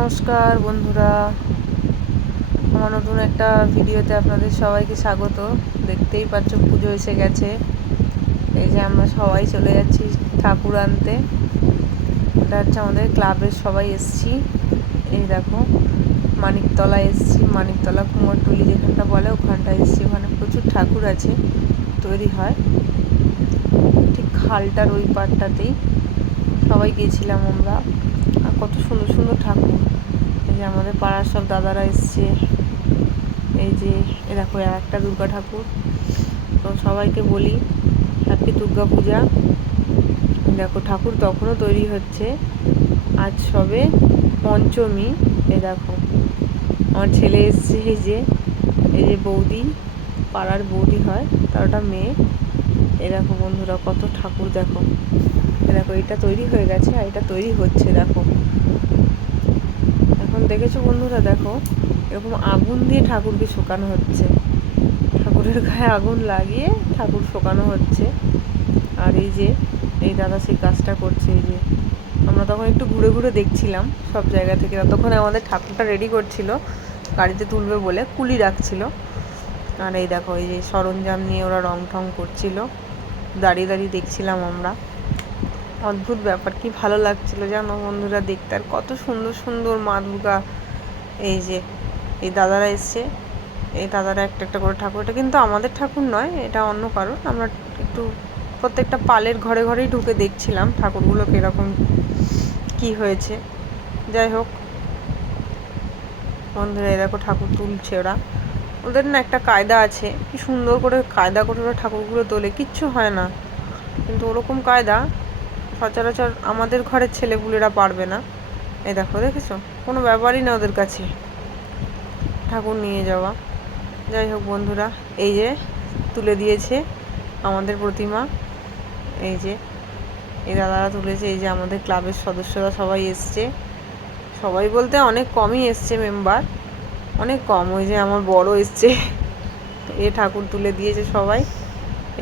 নমস্কার বন্ধুরা, আমার নতুন একটা ভিডিওতে আপনাদের সবাইকে স্বাগত। দেখতেই পাচ্ছ পুজো এসে গেছে। এই যে আমরা সবাই চলে যাচ্ছি ঠাকুর আনতে। এটা হচ্ছে আমাদের ক্লাবের সবাই এসছি। এই দেখো মানিকতলা এসছি, মানিকতলা কুমোরটুলি যেখানটা বলে ওখানটা এসছি। ওখানে প্রচুর ঠাকুর আছে, তৈরি হয় ঠিক খালটার ওই পাড়টাতেই। সবাই গেছিলাম আমরা। আর কত সুন্দর সুন্দর ঠাকুর। এই যে আমাদের পাড়ার সব দাদারা এসছে। এই যে এ দেখো একটা দুর্গা ঠাকুর। তো সবাইকে বলি হ্যাপি দুর্গা পূজা। দেখো ঠাকুর তখনও তৈরি হচ্ছে, আজ সবে পঞ্চমী। এ দেখো আমার ছেলে এসছে। এই যে বৌদি, পাড়ার বৌদি হয়, তার ওটা মেয়ে। এ দেখো বন্ধুরা কত ঠাকুর দেখো। এ দেখো এটা তৈরি হয়ে গেছে আর এটা তৈরি হচ্ছে। দেখো এখন দেখেছো বন্ধুরা, দেখো এরকম আগুন দিয়ে ঠাকুরকে শুকানো হচ্ছে। ঠাকুরের গায়ে আগুন লাগিয়ে ঠাকুর শুকানো হচ্ছে। আর এই যে এই দাদা সেই কাজটা করছে। এই যে আমরা তখন একটু ঘুরে ঘুরে দেখছিলাম সব জায়গা থেকে। ততক্ষণে আমাদের ঠাকুরটা রেডি করছিল, গাড়িতে তুলবে বলে কুলি রাখছিল। আর এই দেখো এই যে সরঞ্জাম নিয়ে ওরা রং ঠং করছিল, দাঁড়িয়ে দাঁড়িয়ে দেখছিলাম আমরা। অদ্ভুত ব্যাপার, কি ভালো লাগছিল জানো বন্ধুরা দেখতে। আর কত সুন্দর সুন্দর মা দুর্গা। এই যে এই দাদারা এসছে, এই দাদারা একটা একটা করে ঠাকুর। এটা কিন্তু আমাদের ঠাকুর নয়, এটা অন্য কারোর। আমরা একটু প্রত্যেকটা পালের ঘরে ঘরেই ঢুকে দেখছিলাম ঠাকুরগুলো কীরকম কি হয়েছে। যাই হোক বন্ধুরা, এরকম ঠাকুর তুলছে ওরা। ওদের না একটা কায়দা আছে, কি সুন্দর করে কায়দা করে ওরা ঠাকুরগুলো তোলে, কিচ্ছু হয় না। কিন্তু ওরকম কায়দা সচরাচর আমাদের ঘরের ছেলেপুলেরা পারবে না। এই দেখো দেখেছো, কোনো ব্যাপারই না ওদের কাছে ঠাকুর নিয়ে যাওয়া। যাই হোক বন্ধুরা, এই যে তুলে দিয়েছে আমাদের প্রতিমা। এই যে এই দাদারা তুলেছে। এই যে আমাদের ক্লাবের সদস্যরা সবাই এসছে। সবাই বলতে অনেক কমই এসছে মেম্বার, অনেক কম। ওই যে আমার বড় এসছে, এ ঠাকুর তুলে দিয়েছে সবাই,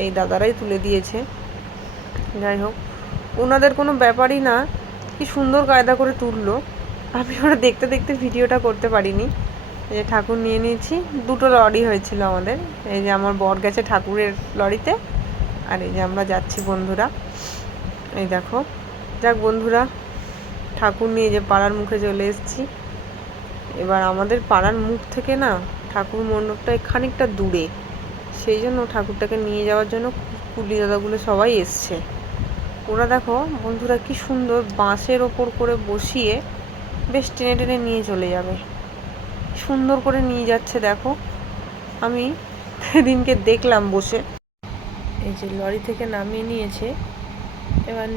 এই দাদারাই তুলে দিয়েছে। যাই হোক ওনাদের কোনো ব্যাপারই না, কি সুন্দর কায়দা করে তুললো। আমি ওরা দেখতে দেখতে ভিডিওটা করতে পারিনি। এই যে ঠাকুর নিয়ে নিয়েছি, দুটো লরি হয়েছিল আমাদের। এই যে আমার বর গেছে ঠাকুরের লরিতে, আর এই যে আমরা যাচ্ছি বন্ধুরা। এই দেখো, যাক বন্ধুরা, ঠাকুর নিয়ে যে পাড়ার মুখে চলে এসেছি। এবার আমাদের পাড়ার মুখ থেকে না ঠাকুর মণ্ডপটা খানিকটা দূরে, সেই জন্য ঠাকুরটাকে নিয়ে যাওয়ার জন্য কুলি দাদাগুলো সবাই এসছে। ওরা দেখো বন্ধুরা কি সুন্দর বাঁশের ওপর করে বসিয়ে বেশ টেনে টেনে নিয়ে চলে যাবে। সুন্দর করে নিয়ে যাচ্ছে দেখো, আমি সেদিনকে দেখলাম বসে। এই যে লরি থেকে নামিয়ে নিয়েছে। এবার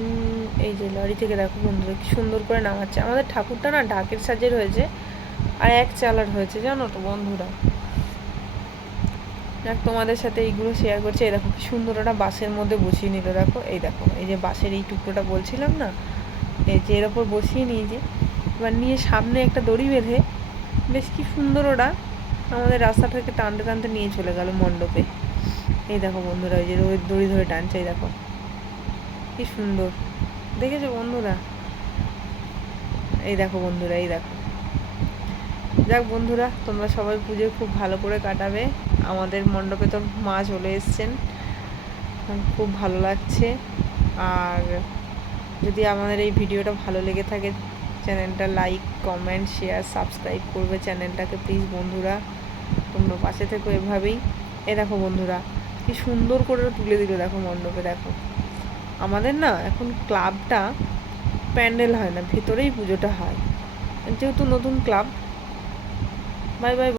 এই যে লরি থেকে দেখো বন্ধুরা কি সুন্দর করে নামাচ্ছে। আমাদের ঠাকুরটা না ঢাকের সাজের হয়েছে, আর এক চালার হয়েছে জানো তো বন্ধুরা। দেখ তোমাদের সাথে এইগুলো শেয়ার করছে। এই দেখো কি সুন্দর ওটা বাসের মধ্যে বসিয়ে নিল। দেখো এই দেখো এই যে বাসের এই টুকরোটা বলছিলাম না, এই যে এর ওপর বসিয়ে নিয়েছে। এবার নিয়ে সামনে একটা দড়ি বেঁধে বেশ কি সুন্দর ওরা আমাদের রাস্তা থেকে টানতে টানতে নিয়ে চলে গেল মণ্ডপে। এই দেখো বন্ধুরা ওই যে দড়ি ধরে টানছে। এই দেখো কি সুন্দর দেখেছো বন্ধুরা। এই দেখো বন্ধুরা, এই দেখো। যাক বন্ধুরা, তোমরা সবাই পুজো খুব ভালো করে কাটাবে। আমাদের মণ্ডপে তো মা চলে এসছেন, খুব ভালো লাগছে। আর যদি আমাদের এই ভিডিওটা ভালো লেগে থাকে, চ্যানেলটা লাইক কমেন্ট শেয়ার সাবস্ক্রাইব করবে চ্যানেলটাকে প্লিজ বন্ধুরা। তোমরা পাশে থেকো এভাবেই। এ দেখো বন্ধুরা কি সুন্দর করে তুলে দিল দেখো মণ্ডপে। দেখো আমাদের না এখন ক্লাবটা প্যান্ডেল হয় না, ভেতরেই পুজোটা হয়, যেহেতু নতুন ক্লাব। Bye bye.